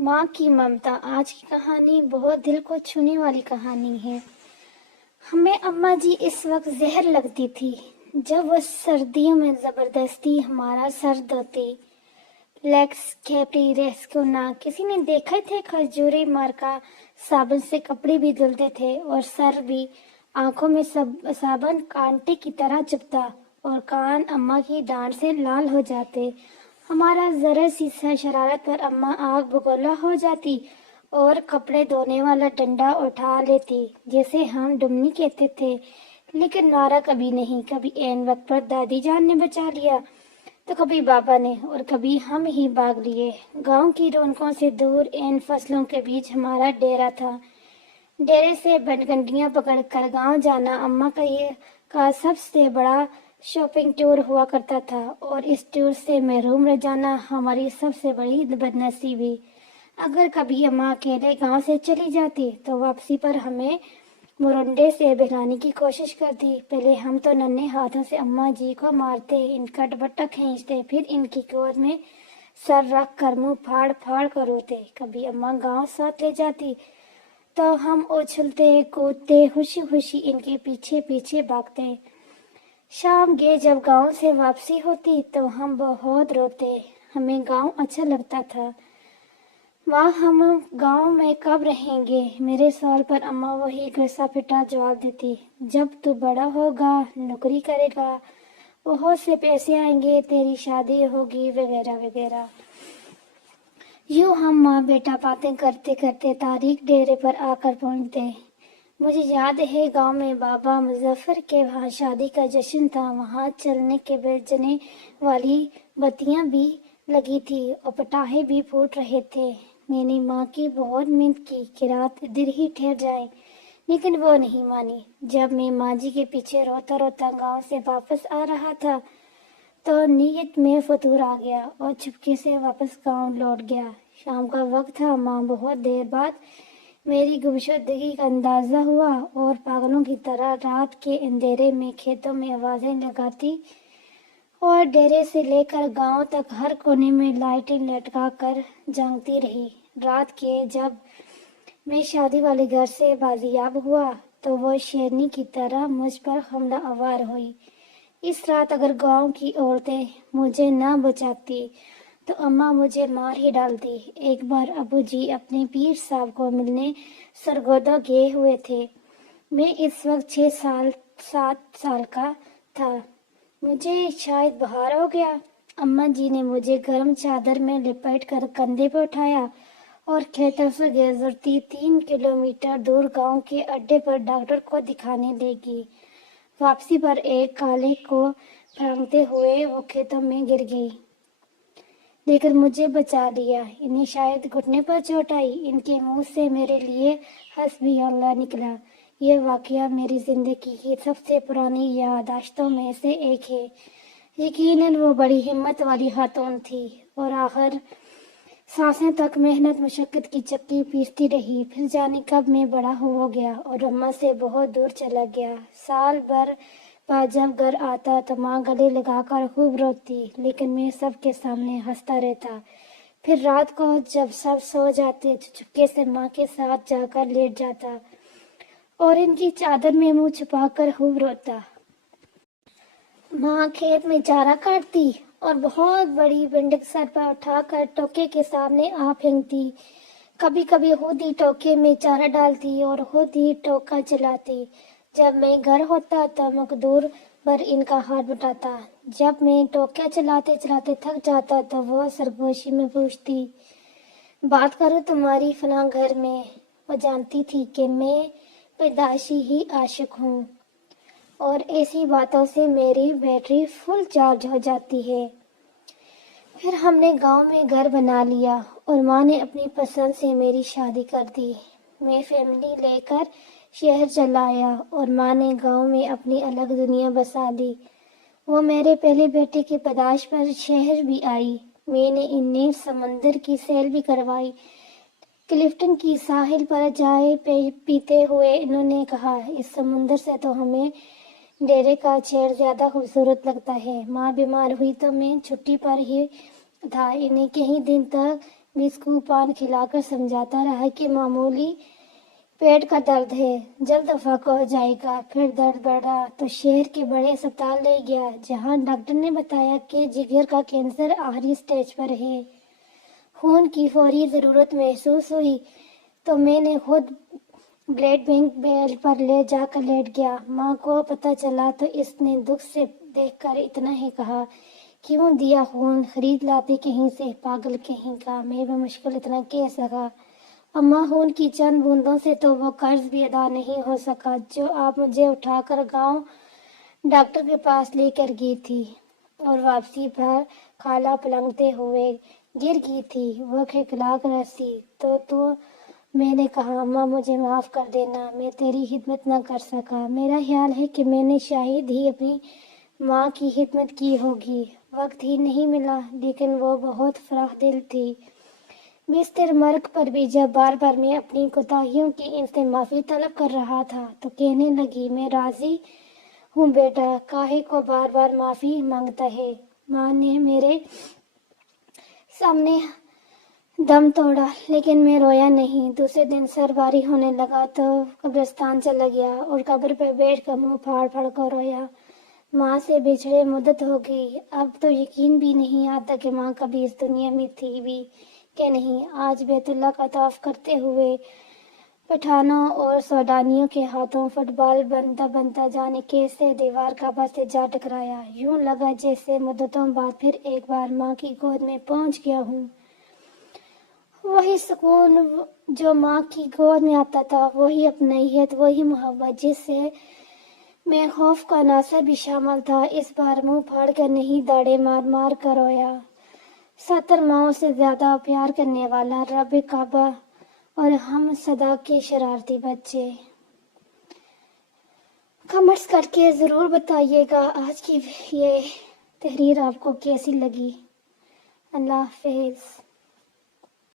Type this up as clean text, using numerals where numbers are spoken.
ماں کی ممتا آج کی کہانی بہت دل کو چھونے والی کہانی ہے۔ ہمیں اماں جی اس وقت زہر لگتی تھی جب وہ سردیوں میں زبردستی ہمارا سر دھوتی۔ لیکس کیپری ریسکونا کسی نے دیکھا تھے کھجوری مارکا صابن سے کپڑے بھی دھلتے تھے اور سر بھی آنکھوں میں صابن کانٹے کی طرح چبھتا اور کان اماں کی ڈانٹ سے لال ہو جاتے۔ ہمارا ذرا سی شرارت پر اماں آگ بگولا ہو جاتی اور کپڑے دھونے والا ڈنڈا اٹھا لیتی جسے ہم ڈمنی کہتے تھے، لیکن نعرہ کبھی نہیں۔ کبھی عین وقت پر دادی جان نے بچا لیا تو کبھی بابا نے اور کبھی ہم ہی بھاگ لیے۔ گاؤں کی رونقوں سے دور عین فصلوں کے بیچ ہمارا ڈیرا تھا۔ ڈیرے سے بنگنڈیاں پکڑ کر گاؤں جانا اماں کا سب سے بڑا شاپنگ ٹور ہوا کرتا تھا، اور اس ٹور سے محروم رہ جانا ہماری سب سے بڑی بدنصیبی۔ اگر کبھی اماں اکیلے گاؤں سے چلی جاتی تو واپسی پر ہمیں مرنڈے سے بہلانے کی کوشش کرتی۔ پہلے ہم تو ننھے ہاتھوں سے اماں جی کو مارتے، ان کا دوپٹہ کھینچتے، پھر ان کی گود میں سر رکھ کر منہ پھاڑ پھاڑ کر روتے۔ کبھی اماں گاؤں ساتھ لے جاتی تو ہم اچھلتے کودتے خوشی خوشی ان کے پیچھے پیچھے بھاگتے۔ شام گئے جب گاؤں سے واپسی ہوتی تو ہم بہت روتے، ہمیں گاؤں اچھا لگتا تھا۔ ماں ہم گاؤں میں کب رہیں گے؟ میرے سوال پر اماں وہی گھسا پٹا جواب دیتی، جب تو بڑا ہوگا، نوکری کرے گا، بہت سے پیسے آئیں گے، تیری شادی ہوگی، وغیرہ وغیرہ۔ یوں ہم ماں بیٹا باتیں کرتے کرتے تاریخ ڈیرے پر آ کر پہنچتے۔ مجھے یاد ہے گاؤں میں بابا مظفر کے وہاں شادی کا جشن تھا۔ وہاں چلنے کے بجنے والی بتیاں بھی لگی تھی اور پٹاخے بھی پھوٹ رہے تھے۔ میں نے ماں کی بہت منت کی کہ رات ادھر ہی ٹھہر جائیں، لیکن وہ نہیں مانی۔ جب میں ماں جی کے پیچھے روتا روتا گاؤں سے واپس آ رہا تھا تو نیت میں فطور آ گیا اور چپکے سے واپس گاؤں لوٹ گیا۔ شام کا وقت تھا۔ ماں بہت دیر بعد میری گمشدگی کا اندازہ ہوا اور پاگلوں کی طرح رات کے اندھیرے میں کھیتوں میں آوازیں لگاتی اور ڈیرے سے لے کر گاؤں تک ہر کونے میں لائٹیں لٹکا کر جاگتی رہی۔ رات کے جب میں شادی والے گھر سے بازیاب ہوا تو وہ شیرنی کی طرح مجھ پر حملہ آور ہوئی۔ اس رات اگر گاؤں کی عورتیں مجھے نہ بچاتی تو اماں مجھے مار ہی ڈالتی۔ ایک بار ابو جی اپنے پیر صاحب کو ملنے سرگودا گئے ہوئے تھے۔ میں اس وقت 6-7 سال کا تھا۔ مجھے شاید بخار ہو گیا۔ اماں جی نے مجھے گرم چادر میں لپیٹ کر کندھے پہ اٹھایا اور کھیتوں سے گزرتی 3 کلومیٹر دور گاؤں کے اڈے پر ڈاکٹر کو دکھانے لے گئی۔ واپسی پر ایک کالے کو پھرانگتے ہوئے وہ کھیتوں میں گر گئی، لیکن مجھے بچا لیا۔ انہیں شاید گھٹنے پر چوٹ آئی۔ ان کے منہ سے میرے لیے حسبی اللہ نکلا۔ یہ واقعہ میری زندگی کی سب سے پرانی یادداشتوں میں سے ایک ہے۔ یقیناً وہ بڑی ہمت والی خاتون تھی اور آخر سانسیں تک محنت مشقت کی چکی پیستی رہی۔ پھر جانے کب میں بڑا ہو گیا اور اماں سے بہت دور چلا گیا۔ سال بھر بعد جب گھر آتا تو ماں گلے لگا کر خوب روتی، لیکن میں سب کے سامنے ہنستا رہتا۔ پھر رات کو جب سب سو جاتے تو چپکے سے ماں کے ساتھ جا کر لیٹ جاتا اور ان کی چادر میں منہ چھپا کر خوب روتا۔ ماں کھیت میں چارہ کاٹتی اور بہت بڑی بنڈک سر پر اٹھا کر ٹوکے کے سامنے آ پھینکتی۔ کبھی کبھی خود ہی ٹوکے میں چارہ ڈالتی اور خود ہی ٹوکا چلاتی۔ جب میں گھر ہوتا تو مقدور پر ان کا ہاتھ بٹاتا۔ جب میں ٹوکا چلاتے چلاتے تھک جاتا تو وہ سرگوشی میں پوچھتی، بات کروں تمہاری فلاں گھر میں؟ وہ جانتی تھی کہ میں پیدائشی ہی عاشق ہوں اور ایسی باتوں سے میری بیٹری فل چارج ہو جاتی ہے۔ پھر ہم نے گاؤں میں گھر بنا لیا اور ماں نے اپنی پسند سے میری شادی کر دی۔ میں فیملی لے کر شہر چلا آیا اور ماں نے گاؤں میں اپنی الگ دنیا بسا لی۔ وہ میرے پہلے بیٹے کی پیدائش پر شہر بھی آئی۔ میں نے انہیں سمندر کی سیل بھی کروائی۔ کلفٹن کی ساحل پر چائے پیتے ہوئے انہوں نے کہا، اس سمندر سے تو ہمیں ڈیرے کا شہر زیادہ خوبصورت لگتا ہے۔ ماں بیمار ہوئی تو میں چھٹی پر ہی تھا۔ انہیں کئی دن تک بسکٹ پان کھلا کر سمجھاتا رہا کہ معمولی پیٹ کا درد ہے، جلد فرق ہو جائے گا۔ پھر درد بڑھا تو شہر کے بڑے اسپتال لے گیا، جہاں ڈاکٹر نے بتایا کہ جگر کا کینسر آخری سٹیج پر ہے۔ خون کی فوری ضرورت محسوس ہوئی تو میں نے خود بلڈ بینک بیل پر لے جا کر لیٹ گیا۔ ماں کو پتہ چلا تو اس نے دکھ سے دیکھ کر اتنا ہی کہا، کیوں دیا خون، خرید لاتے کہیں سے، پاگل کہیں کا، میں بمشکل اتنا کہہ سکا، اماں خون کی چند بوندوں سے تو وہ قرض بھی ادا نہیں ہو سکا جو آپ مجھے اٹھا کر گاؤں ڈاکٹر کے پاس لے کر گئی تھی، اور واپسی پر خالہ پلنگتے ہوئے گر گئی تھی، وہ کھکھلا کر ہنسی تو میں نے کہا، اماں مجھے معاف کر دینا، میں تیری خدمت نہ کر سکا۔ میرا خیال ہے کہ میں نے شاید ہی اپنی ماں کی خدمت کی ہوگی، وقت ہی نہیں ملا، لیکن وہ بہت فراخ دل تھی۔ بستر مرگ پر بھی جب بار بار میں اپنی کوتاہیوں کی ان سے معافی طلب کر رہا تھا تو کہنے لگی، میں راضی ہوں بیٹا، کاہے کو بار بار معافی مانگتا ہے۔ ماں نے میرے سامنے دم توڑا، لیکن میں رویا نہیں۔ دوسرے دن سر بھاری ہونے لگا تو قبرستان چلا گیا اور قبر پہ بیٹھ کر منہ پھاڑ پھاڑ کر رویا۔ ماں سے بچھڑے مدت ہو گئی، اب تو یقین بھی نہیں آتا کہ ماں کبھی اس دنیا میں تھی بھی کہ نہیں۔ آج بیت اللہ کا طواف کرتے ہوئے پٹھانوں اور سوڈانیوں کے ہاتھوں فٹ بال بنتا بنتا جانے کیسے دیوار کعبہ سے جا ٹکرایا، یوں لگا جیسے مدتوں بعد پھر ایک بار ماں کی گود میں پہنچ گیا ہوں۔ وہی سکون جو ماں کی گود میں آتا تھا، وہی اپنائیت، وہی محبت جس سے میں خوف کا عنصر بھی شامل تھا، اس بار منہ پھاڑ کر نہیں، داڑیں مار مار کر رویا۔ 70 ماؤں سے زیادہ پیار کرنے والا رب کعبہ اور ہم صدا کے شرارتی بچے۔ کمنٹس کر کے ضرور بتائیے گا آج کی یہ تحریر آپ کو کیسی لگی۔ اللہ حافظ۔